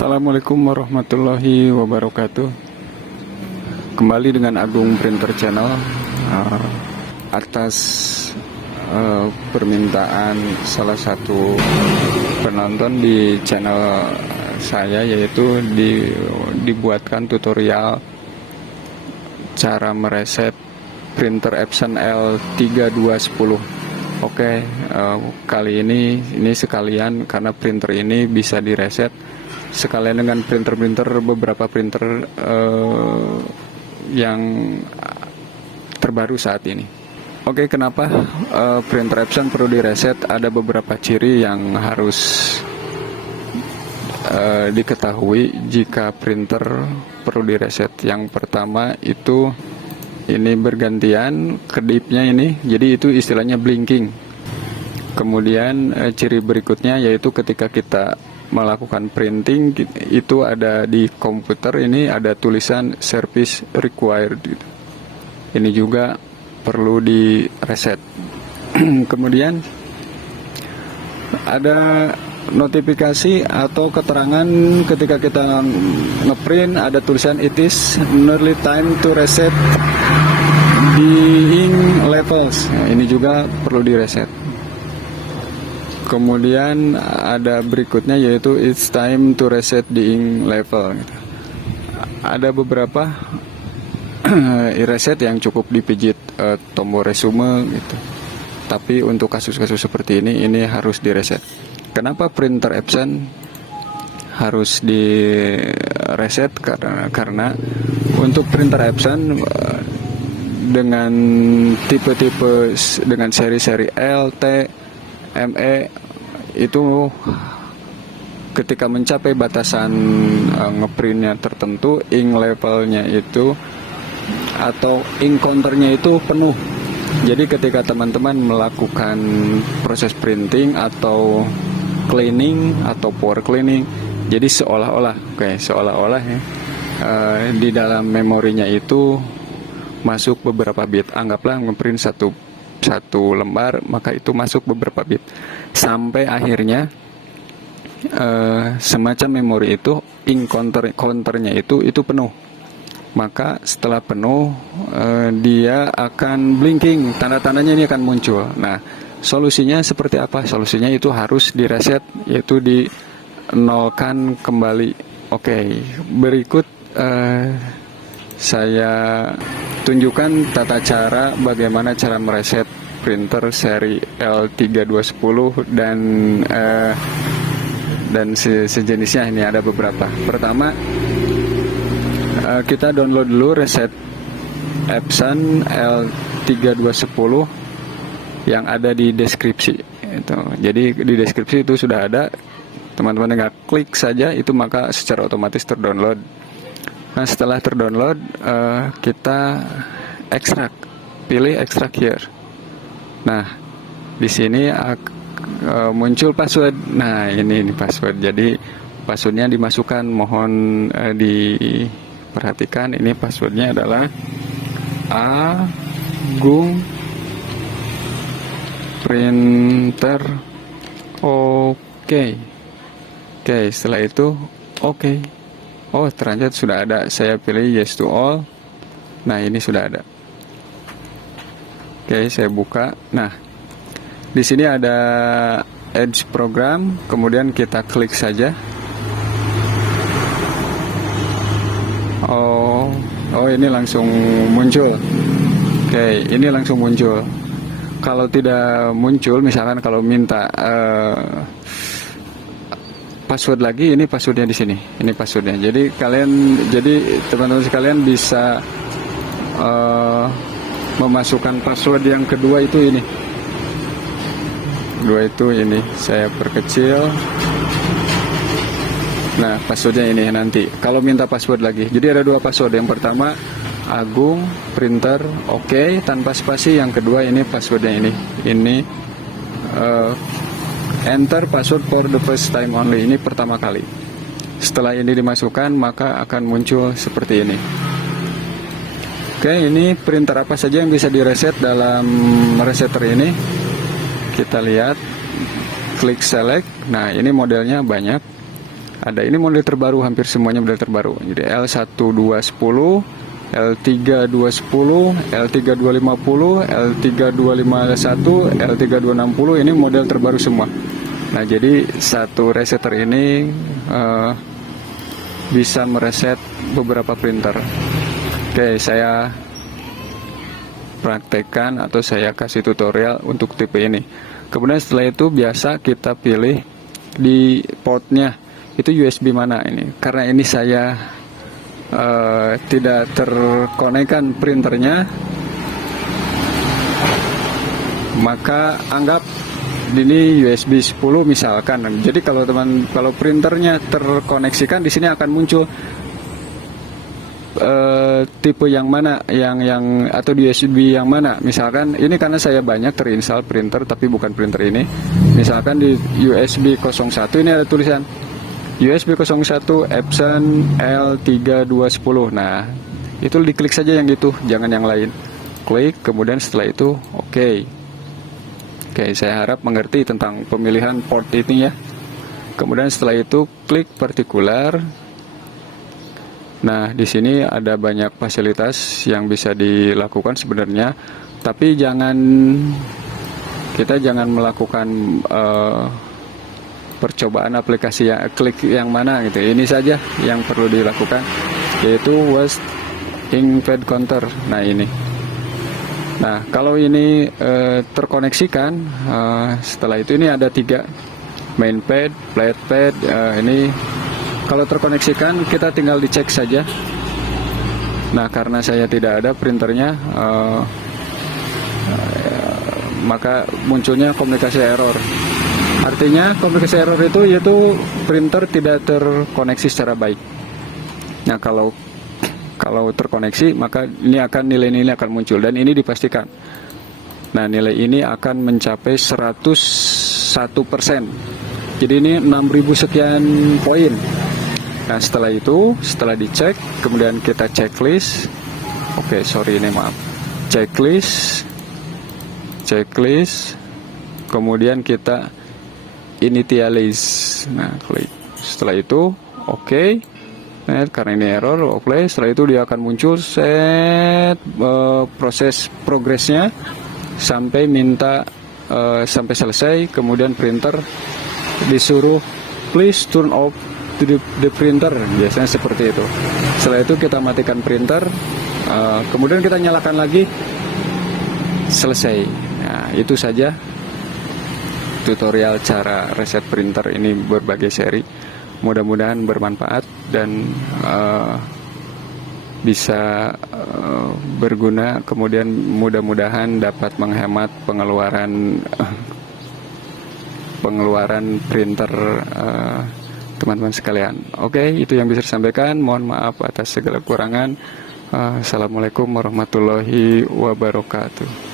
Assalamualaikum warahmatullahi wabarakatuh. Kembali dengan Agung Printer Channel atas permintaan salah satu penonton di channel saya, yaitu dibuatkan tutorial cara mereset printer Epson L3210. Oke, kali ini sekalian karena printer ini bisa direset sekalian dengan beberapa printer yang terbaru saat ini. Oke, kenapa printer Epson perlu direset? Ada beberapa ciri yang harus diketahui jika printer perlu direset. Yang pertama itu ini bergantian kedipnya ini, jadi itu istilahnya blinking. Kemudian ciri berikutnya yaitu ketika kita melakukan printing, itu ada di komputer ini ada tulisan service required. Ini juga perlu di reset. Kemudian ada notifikasi atau keterangan ketika kita ngeprint, ada tulisan it is nearly time to reset the ink levels. Nah, ini juga perlu direset. Kemudian ada berikutnya yaitu it's time to reset the ink level. Ada beberapa reset yang cukup dipijit tombol resume gitu. Tapi untuk kasus-kasus seperti ini harus direset. Kenapa printer Epson harus direset? Karena untuk printer Epson dengan tipe-tipe dengan seri-seri L, T, ME itu ketika mencapai batasan ngeprintnya tertentu, ink levelnya itu atau ink counternya itu penuh. Jadi ketika teman-teman melakukan proses printing atau cleaning atau pour cleaning, jadi seolah-olah ya, di dalam memorinya itu masuk beberapa bit. Anggaplah ngeprint satu lembar, maka itu masuk beberapa bit sampai akhirnya semacam memori itu ink counternya itu penuh. Maka setelah penuh dia akan blinking, tanda-tandanya ini akan muncul. Nah, solusinya seperti apa? Solusinya itu harus direset, yaitu dinolkan kembali. Oke, berikut saya tunjukkan tata cara bagaimana cara mereset printer seri L3210 dan sejenisnya. Ini ada beberapa. Pertama, kita download dulu reset Epson L3210 yang ada di deskripsi itu. Jadi di deskripsi itu sudah ada. Teman-teman tinggal klik saja itu, maka secara otomatis terdownload. Nah, setelah terdownload, kita ekstrak, pilih ekstrak here. Nah, di sini muncul password. Nah, ini password. Jadi passwordnya dimasukkan. Mohon diperhatikan. Ini passwordnya adalah Agung Printer. Oke. Setelah itu oke. Oh, ternyata sudah ada. Saya pilih yes to all. Nah, ini sudah ada. Oke, saya buka. Nah, di sini ada Edge program. Kemudian kita klik saja. Oh, ini langsung muncul. Oke, ini langsung muncul. Kalau tidak muncul, misalkan kalau minta password lagi, ini passwordnya di sini. Ini passwordnya. Jadi teman-teman sekalian bisa memasukkan password yang kedua itu ini. Saya perkecil. Nah, passwordnya ini nanti. Kalau minta password lagi. Jadi ada dua password. Yang pertama Agung Printer oke, tanpa spasi. Yang kedua ini passwordnya ini. Ini enter password for the first time only. Ini pertama kali. Setelah ini dimasukkan, maka akan muncul seperti ini. Oke, ini printer apa saja yang bisa direset dalam resetter ini. Kita lihat, klik select. Nah, ini modelnya banyak. Ada, ini model terbaru, hampir semuanya model terbaru. Jadi L1210, L3210, L3250, L3251, L3260 ini model terbaru semua. Nah, jadi satu resetter ini bisa mereset beberapa printer. Oke, saya praktekkan atau saya kasih tutorial untuk tipe ini. Kemudian setelah itu biasa kita pilih di portnya itu USB mana ini. Karena ini saya tidak terkonekkan printernya, maka anggap ini USB 10 misalkan. Jadi kalau printernya terkoneksikan, di sini akan muncul tipe yang mana, yang atau di USB yang mana. Misalkan ini karena saya banyak terinstall printer tapi bukan printer ini. Misalkan di USB 01 ini ada tulisan USB 01 Epson L3210. Nah, itu diklik saja yang itu, jangan yang lain. Klik, kemudian setelah itu oke. Oke, saya harap mengerti tentang pemilihan port ini ya. Kemudian setelah itu klik partikular. Nah, di sini ada banyak fasilitas yang bisa dilakukan sebenarnya, tapi kita jangan melakukan percobaan aplikasi yang klik yang mana gitu. Ini saja yang perlu dilakukan, yaitu waste ink pad counter. Nah, ini. Nah, kalau ini terkoneksikan, setelah itu ini ada 3, main pad, flat pad. Ini kalau terkoneksikan kita tinggal dicek saja. Nah, karena saya tidak ada printernya, maka munculnya komunikasi error. Artinya komunikasi error itu yaitu printer tidak terkoneksi secara baik. Nah, kalau terkoneksi, maka ini nilai-nilai akan muncul, dan ini dipastikan. Nah, nilai ini akan mencapai 101%. Jadi ini 6.000 sekian poin. Nah, setelah itu, setelah dicek, kemudian kita checklist. Oke, sorry ini maaf. Checklist. Kemudian kita initialize. Nah, klik. Setelah itu, oke. Nah, karena ini error, oke. Setelah itu dia akan muncul proses progresnya sampai sampai selesai. Kemudian printer disuruh please turn off the printer, biasanya seperti itu. Setelah itu kita matikan printer, kemudian kita nyalakan lagi, selesai. Nah, itu saja tutorial cara reset printer ini berbagai seri. Mudah-mudahan bermanfaat dan bisa berguna. Kemudian mudah-mudahan dapat menghemat pengeluaran printer teman-teman sekalian. Oke, itu yang bisa disampaikan. Mohon maaf atas segala kekurangan. Assalamualaikum warahmatullahi wabarakatuh.